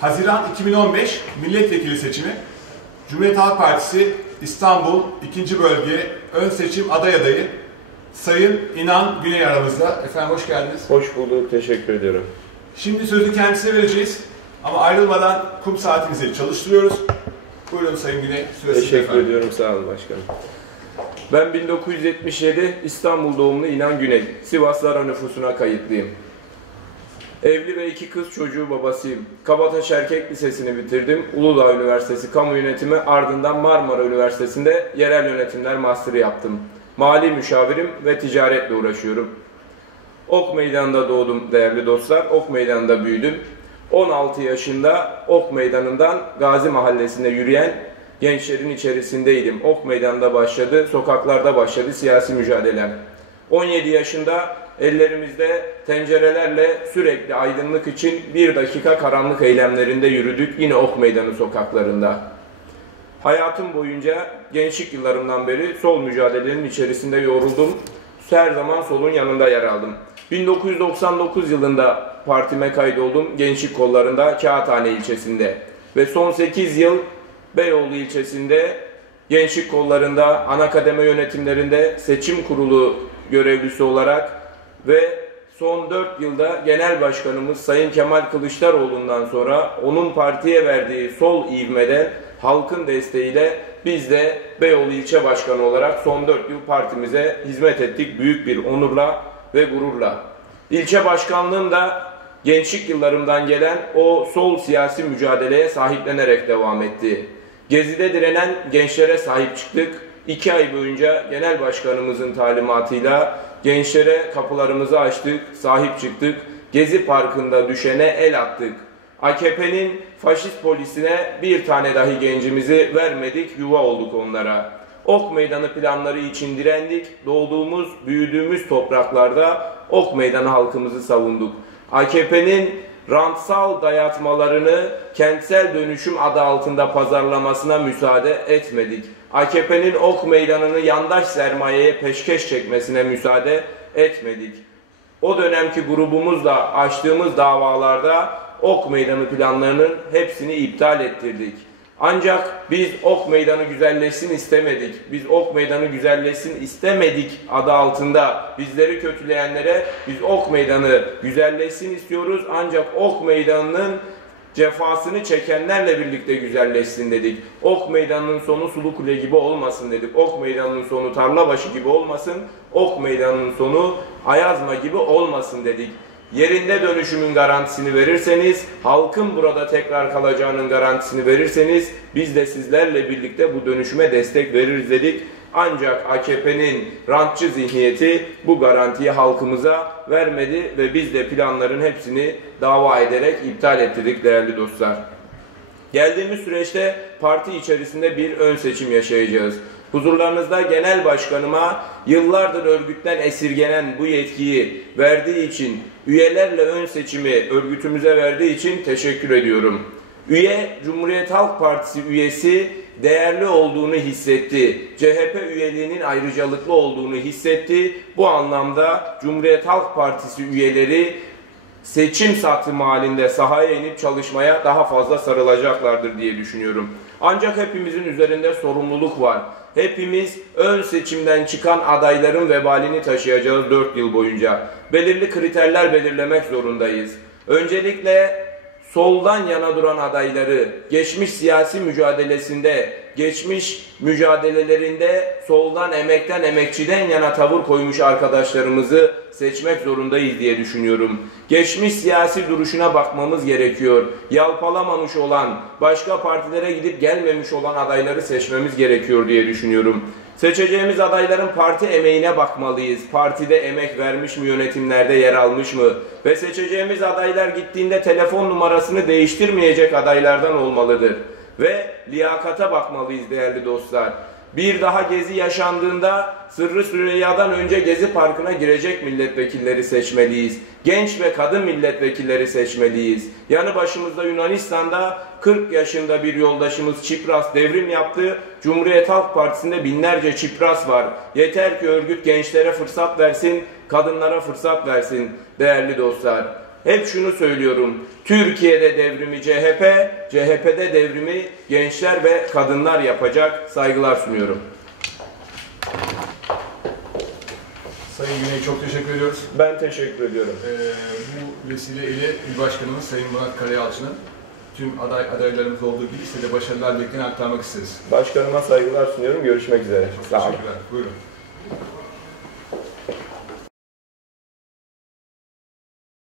Haziran 2015 milletvekili seçimi. Cumhuriyet Halk Partisi İstanbul 2. Bölge ön seçim aday adayı Sayın İnan Güney aramızda. Efendim hoş geldiniz. Hoş bulduk, teşekkür ediyorum. Şimdi sözü kendisine vereceğiz. Ama ayrılmadan kum saatimizi çalıştırıyoruz. Buyurun Sayın Güney. Süresi Teşekkür efendim. ediyorum, sağ olun başkanım. Ben 1977 İstanbul doğumlu İnan Güney, Sivaslara nüfusuna kayıtlıyım. Evli ve iki kız çocuğu babasıyım. Kabataş Erkek Lisesi'ni bitirdim. Uludağ Üniversitesi Kamu Yönetimi ardından Marmara Üniversitesi'nde yerel yönetimler master'ı yaptım. Mali müşavirim ve ticaretle uğraşıyorum. Ok Meydanı'nda doğdum değerli dostlar. Ok Meydanı'nda büyüdüm. 16 yaşında Ok Meydanı'ndan Gazi Mahallesi'nde yürüyen gençlerin içerisindeydim. Ok Meydanı'nda başladı, sokaklarda başladı siyasi mücadelem. 17 yaşında ellerimizde tencerelerle sürekli aydınlık için bir dakika karanlık eylemlerinde yürüdük yine Ok Meydanı sokaklarında. Hayatım boyunca gençlik yıllarımdan beri sol mücadelenin içerisinde yoruldum. Her zaman solun yanında yer aldım. 1999 yılında partime kaydoldum gençlik kollarında Kağıthane ilçesinde. Ve son 8 yıl Beyoğlu ilçesinde gençlik kollarında, ana kademe yönetimlerinde seçim kurulu görevlisi olarak ve son 4 yılda genel başkanımız Sayın Kemal Kılıçdaroğlu'ndan sonra onun partiye verdiği sol ivmeden halkın desteğiyle biz de Beyoğlu ilçe başkanı olarak son 4 yıl partimize hizmet ettik büyük bir onurla ve gururla. İlçe başkanlığında gençlik yıllarımdan gelen o sol siyasi mücadeleye sahiplenerek devam etti. Gezi'de direnen gençlere sahip çıktık. İki ay boyunca genel başkanımızın talimatıyla gençlere kapılarımızı açtık, sahip çıktık. Gezi Parkı'nda düşene el attık. AKP'nin faşist polisine bir tane dahi gencimizi vermedik, yuva olduk onlara. Ok meydanı planları için direndik, doğduğumuz, büyüdüğümüz topraklarda ok meydanı halkımızı savunduk. AKP'nin rantsal dayatmalarını kentsel dönüşüm adı altında pazarlamasına müsaade etmedik. AKP'nin ok meydanını yandaş sermayeye peşkeş çekmesine müsaade etmedik. O dönemki grubumuzla açtığımız davalarda ok meydanı planlarının hepsini iptal ettirdik. Ancak biz ok meydanı güzelleşsin istemedik. Biz ok meydanı güzelleşsin istemedik adı altında bizleri kötüleyenlere biz ok meydanı güzelleşsin istiyoruz. Ancak ok meydanının cefasını çekenlerle birlikte güzelleşsin dedik. Ok meydanının sonu sulu kule gibi olmasın dedik. Ok meydanının sonu tarlabaşı gibi olmasın. Ok meydanının sonu ayazma gibi olmasın dedik. Yerinde dönüşümün garantisini verirseniz, halkın burada tekrar kalacağının garantisini verirseniz biz de sizlerle birlikte bu dönüşüme destek veririz dedik. Ancak AKP'nin rantçı zihniyeti bu garantiyi halkımıza vermedi ve biz de planların hepsini dava ederek iptal ettirdik değerli dostlar. Geldiğimiz süreçte parti içerisinde bir ön seçim yaşayacağız. Huzurlarınızda genel başkanıma yıllardır örgütten esirgenen bu yetkiyi verdiği için, üyelerle ön seçimi örgütümüze verdiği için teşekkür ediyorum. Üye, Cumhuriyet Halk Partisi üyesi değerli olduğunu hissetti. CHP üyeliğinin ayrıcalıklı olduğunu hissetti. Bu anlamda Cumhuriyet Halk Partisi üyeleri seçim satımı halinde sahaya inip çalışmaya daha fazla sarılacaklardır diye düşünüyorum. Ancak hepimizin üzerinde sorumluluk var. Hepimiz ön seçimden çıkan adayların vebalini taşıyacağız 4 yıl boyunca. Belirli kriterler belirlemek zorundayız. Öncelikle soldan yana duran adayları geçmiş siyasi mücadelesinde, geçmiş mücadelelerinde soldan emekten emekçiden yana tavır koymuş arkadaşlarımızı seçmek zorundayız diye düşünüyorum. Geçmiş siyasi duruşuna bakmamız gerekiyor. Yalpalamamış olan, başka partilere gidip gelmemiş olan adayları seçmemiz gerekiyor diye düşünüyorum. Seçeceğimiz adayların parti emeğine bakmalıyız. Partide emek vermiş mi, yönetimlerde yer almış mı? Ve seçeceğimiz adaylar gittiğinde telefon numarasını değiştirmeyecek adaylardan olmalıdır. Ve liyakata bakmalıyız değerli dostlar. Bir daha gezi yaşandığında Sırrı Süreyya'dan önce Gezi Parkı'na girecek milletvekilleri seçmeliyiz. Genç ve kadın milletvekilleri seçmeliyiz. Yanı başımızda Yunanistan'da 40 yaşında bir yoldaşımız Çipras devrim yaptı. Cumhuriyet Halk Partisi'nde binlerce Çipras var. Yeter ki örgüt gençlere fırsat versin, kadınlara fırsat versin değerli dostlar. Hep şunu söylüyorum. Türkiye'de devrimi CHP, CHP'de devrimi gençler ve kadınlar yapacak. Saygılar sunuyorum. Sayın Güney çok teşekkür ediyoruz. Ben teşekkür ediyorum. Ee, bu vesileyle İl Başkanımız Sayın Murat Karayalçı'nın tüm aday adaylarımız olduğu gibi size de başarılar dileklerini aktarmak isteriz. Başkanıma saygılar sunuyorum. Görüşmek üzere. Çok Sağ olun. teşekkürler. Buyurun.